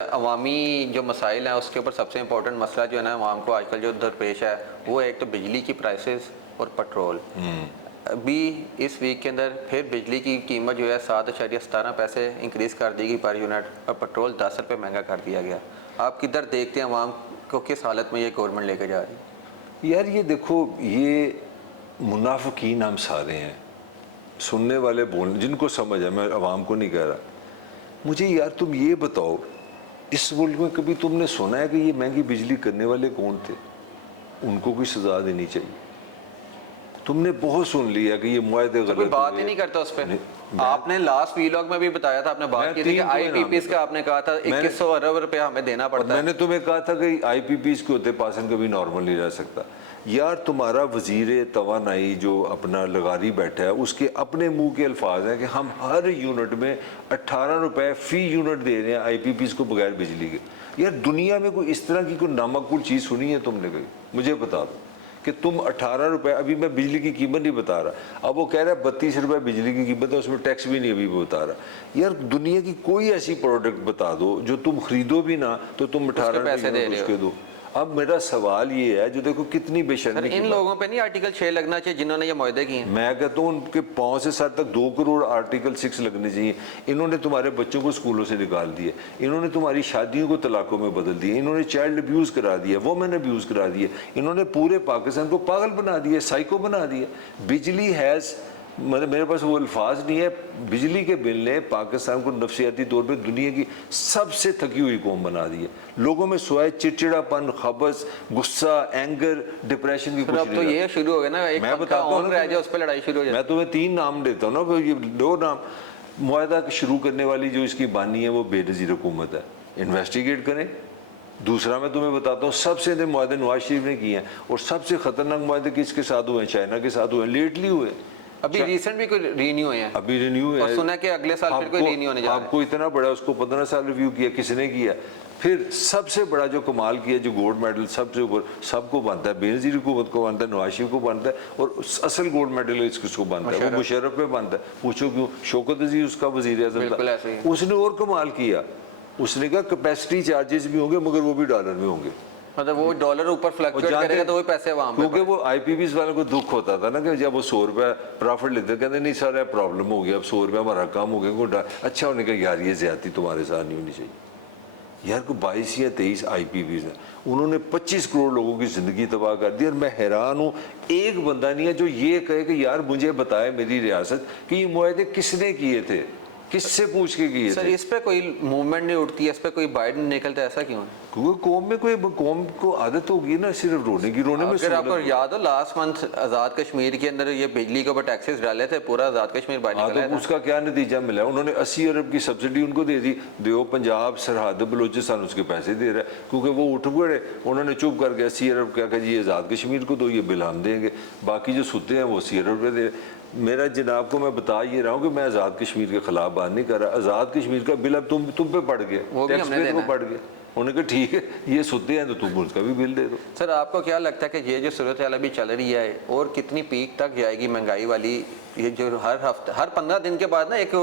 عوامی جو مسائل ہیں اس کے اوپر سب سے امپورٹنٹ مسئلہ جو ہے نا عوام کو آج کل جو درپیش ہے وہ ایک تو بجلی کی پرائسز اور پٹرول. ابھی اس ویک کے اندر پھر بجلی کی قیمت جو ہے 7.17 انکریز کر دی گئی پر یونٹ اور پٹرول 10 روپے مہنگا کر دیا گیا. آپ کدھر دیکھتے ہیں عوام کو کس حالت میں یہ گورنمنٹ لے کے جا رہی ہے؟ یار یہ دیکھو، یہ منافقین ہم سارے ہیں، سننے والے بولنے جن کو سمجھ ہے، میں عوام کو نہیں کہہ رہا. مجھے یار تم یہ بتاؤ، اس ملک میں کبھی تم نے سنا ہے کہ یہ مہنگی بجلی کرنے والے کون تھے؟ ان کو کوئی سزا دینی چاہیے. تم نے بہت سن لیا کہ یہ معاہدے غلط کوئی بات ہی نہیں کرتا اس پہ. آپ نے لاسٹ ویلاگ میں بھی بتایا تھا، آپ نے بات کی تھی کہ آئی پی پیز کا آپ نے کہا تھا 2100 ارب روپے ہمیں دینا پڑتا ہے. میں نے تمہیں کہا تھا کہ آئی پی پیز کے ہوتے پاسن کبھی نارمل نہیں رہ سکتا. یار تمہارا وزیر توانائی جو اپنا لغاری بیٹھا ہے، اس کے اپنے منہ کے الفاظ ہیں کہ ہم ہر یونٹ میں 18 روپے فی یونٹ دے رہے ہیں آئی پی پیز کو بغیر بجلی کے. یار دنیا میں کوئی اس طرح کی کوئی نامعقول چیز سنی ہے تم نے کہیں؟ مجھے بتا دو کہ تم 18 روپے، ابھی میں بجلی کی قیمت نہیں بتا رہا، اب وہ کہہ رہا ہے 32 روپے بجلی کی قیمت ہے، اس میں ٹیکس بھی نہیں ابھی بتا رہا. یار دنیا کی کوئی ایسی پروڈکٹ بتا دو جو تم خریدو بھی نہ تو تم 18 پیسے دے رہے اس کے دو. اب میرا سوال یہ ہے، جو دیکھو کتنی بے شرمی ان لوگوں پہ نہیں آرٹیکل 6 لگنا چاہیے جنہوں نے یہ معاہدے کیے ہیں؟ میں کہتا ہوں ان کے پاؤں سے سر تک 2 کروڑ آرٹیکل 6 لگنے چاہیے. انہوں نے تمہارے بچوں کو اسکولوں سے نکال دیا، انہوں نے تمہاری شادیوں کو طلاقوں میں بدل دیا، انہوں نے چائلڈ ابیوز کرا دیا، وومن ابیوز کرا دیا، انہوں نے پورے پاکستان کو پاگل بنا دیا، سائیکو بنا دیا. بجلی ہیز، میرے پاس وہ الفاظ نہیں ہے، بجلی کے بل نے پاکستان کو نفسیاتی طور پہ دنیا کی سب سے تھکی ہوئی قوم بنا دی ہے. لوگوں میں سوائے چڑچڑا پن، خبث، غصہ، اینگر، ڈپریشن کی کچھ اب تو یہ شروع ہو گیا نا، ایک پنکھا آن رہ جائے اس پہ لڑائی شروع ہو جائے. میں تمہیں 3 نام دیتا ہوں نا، یہ 2 نام. معاہدہ شروع کرنے والی جو اس کی بانی ہے وہ بے نظیر حکومت ہے، انویسٹیگیٹ کریں. دوسرا میں تمہیں بتاتا ہوں، سب سے معاہدے نواز شریف نے کیے ہیں، اور سب سے خطرناک معاہدے کس کے ساتھ ہوئے ہیں؟ چائنا کے ساتھ ہوئے ہیں، لیٹلی ہوئے. ابھی ریسنٹ بھی کوئی رینیو ہے، ابھی رینیو ہے، اور سنا کہ اگلے سال پھر کوئی رینیو ہونے جا رہا ہے. آپ کو اتنا بڑا، اس کو 15 سال ریویو کیا، کس نے کیا؟ پھر سب سے بڑا جو کمال کیا، جو گولڈ میڈل سب سے اوپر سب کو بنتا ہے، بے نظیر حکومت کو بنتا ہے، نواز شریف کو بنتا ہے، اور اصل گولڈ میڈل کس کو بنتا ہے؟ وہ مشرف پہ بنتا ہے. پوچھو کیوں؟ شوکت عزیز اس کا وزیر اعظم تھا، اس نے اور کمال کیا. اس نے کہا کیپیسٹی چارجز بھی ہوں گے مگر وہ بھی ڈالر میں ہوں گے. مطلب وہ ڈالر اوپر فلکچویٹ کرے گا تو وہ پیسے عوام پہ. کیونکہ وہ آئی پی پیز والوں کو دکھ ہوتا تھا نا کہ جب وہ 100 روپے پرافٹ لیتے، کہتے نہیں سر پرابلم ہو گیا، اب 100 روپے ہمارا کم ہو گیا. اچھا ہونے کا یار یہ زیادتی تمہارے ساتھ نہیں ہونی چاہیے. یار کو 22 یا 23 آئی پی پیز ہیں، انہوں نے 25 کروڑ لوگوں کی زندگی تباہ کر دی. اور میں حیران ہوں، ایک بندہ نہیں ہے جو یہ کہے کہ یار مجھے بتائے میری ریاست کہ یہ معاہدے کس نے کیے تھے، کس سے پوچھ کے کیے تھے. سر اس پہ کوئی موومنٹ نہیں اٹھتی ہے، اس پہ کوئی بائٹ نہیں نکلتا، ایسا کیوں ہے؟ کیونکہ قوم کو عادت ہوگی نا صرف رونے کی. رونے میں اگر آپ کو یاد ہو لاسٹ منتھ آزاد کشمیر کے اندر یہ بجلی کے اوپر ٹیکسز ڈالے تھے، پورا آزاد کشمیر باہر نکلا تو تھا. اس کا کیا نتیجہ ملا؟ انہوں نے 80 ارب کی سبسڈی ان کو دے دی، دیو پنجاب سرحد بلوچستان اس کے پیسے دے رہا ہے، کیونکہ وہ اٹھ پڑے. انہوں نے چپ کر کے 80 ارب کیا کہ جی آزاد کشمیر کو دو، یہ بل ہم دیں گے، باقی جو ستے ہیں وہ 80 ارب دے. میرا جناب کو میں بتا یہ رہا ہوں کہ میں آزاد کشمیر کے خلاف بات نہیں کر رہا. آزاد کشمیر کا بل اب تم پہ پڑ گیا، ٹیکس پیئر کو پڑ گیا. انہوں نے کہا ٹھیک ہے یہ ستے ہیں تو تم اس کا بھی بل دے دو. سر آپ کو کیا لگتا ہے کہ یہ جو صورتحال ابھی چل رہی ہے اور کتنی پیک تک جائے گی مہنگائی والی؟ یہ جو ہر ہفتے ہر 15 دن کے بعد نا ایک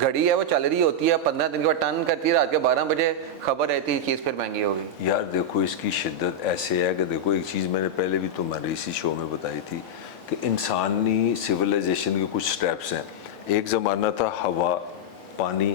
گھڑی ہے وہ چل رہی ہوتی ہے، 15 دن کے بعد ٹرن کرتی ہے، رات کے 12 بجے خبر رہتی ہے چیز پھر مہنگی ہوگی. یار دیکھو اس کی شدت ایسے ہے کہ دیکھو ایک چیز میں نے پہلے بھی تمہارے اسی شو میں بتائی تھی کہ انسانی سویلائزیشن کے کچھ سٹیپس ہیں. ایک زمانہ تھا ہوا، پانی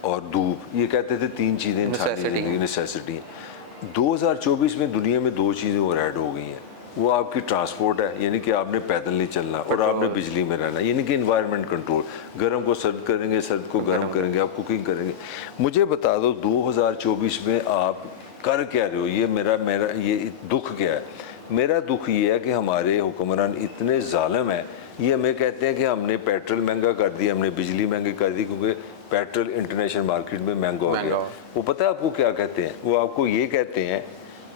اور دھوپ، یہ کہتے تھے 3 چیزیں انسانی زندگی نیسیسٹی ہیں. 2024 میں دنیا میں 2 چیزیں اور ایڈ ہو گئی ہیں. وہ آپ کی ٹرانسپورٹ ہے، یعنی کہ آپ نے پیدل نہیں چلنا، اور آپ نے بجلی میں رہنا، یعنی کہ انوائرمنٹ کنٹرول. گرم کو سرد کریں گے، سرد کو گرم کریں گے، آپ کوکنگ کریں گے. مجھے بتا دو 2024 میں آپ کر کیا رہے ہو؟ یہ میرا یہ دکھ کیا ہے؟ میرا دکھ یہ ہے کہ ہمارے حکمران اتنے ظالم ہیں. یہ ہمیں کہتے ہیں کہ ہم نے پیٹرول مہنگا کر دیا، ہم نے بجلی مہنگی کر دی کیونکہ پیٹرول انٹرنیشنل مارکیٹ میں مہنگا ہو گیا. وہ پتہ ہے آپ کو کیا کہتے ہیں؟ وہ آپ کو یہ کہتے ہیں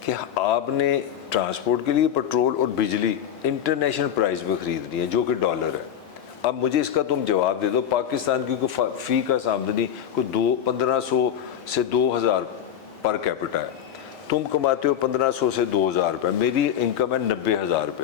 کہ آپ نے ٹرانسپورٹ کے لیے پیٹرول اور بجلی انٹرنیشنل پرائز پہ خریدنی ہے جو کہ ڈالر ہے. اب مجھے اس کا تم جواب دے دو. پاکستان کی کوئی فی کا آمدنی کوئی 1500 سے 2000 پر کیپٹا ہے. تم کماتے ہو 1500 سے 2000 روپے، میری انکم ہے 90,000 روپے.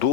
2